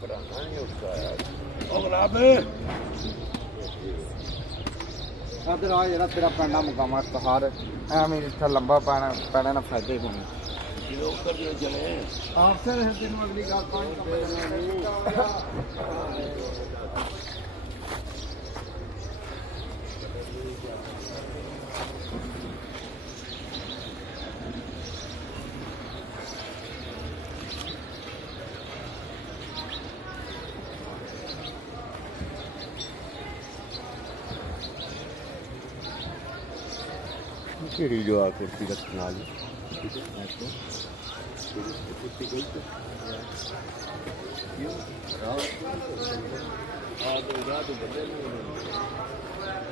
ਪੁਰਾਣਾ ਨਹੀਂ ਉੱਠਾਇਆ ਉਹ ਗੁਲਾਬ ਅਦਰ ਆ ਜਿਹੜਾ ਤੇਰਾ ਪੈਣਾ ਮੁਕਾਮਾ ਤਹਾਰ ਐਵੇਂ ਇੱਥੇ ਲੰਬਾ ਪੈਣਾ ਨਾ ਫਾਇਦੇ ਹੋਣੇ ਜਦੋਂ ਕਰਦੇ ਚਲੇ ਆਪਸੇ ਤੈਨੂੰ ਅਗਲੀ ਗੱਲ ਪਾਣੀ ਕਿਹੜੀ ਜੋ ਆ ਕੁਰਸੀ ਦਾ ਨਾਲ ਠੀਕ ਹੈ ਐਸੋ ਕੁਰਸੀ ਗਈ ਤੇ ਆ ਤੋਂ ਰਾਤ ਬੰਦੇ ਨੂੰ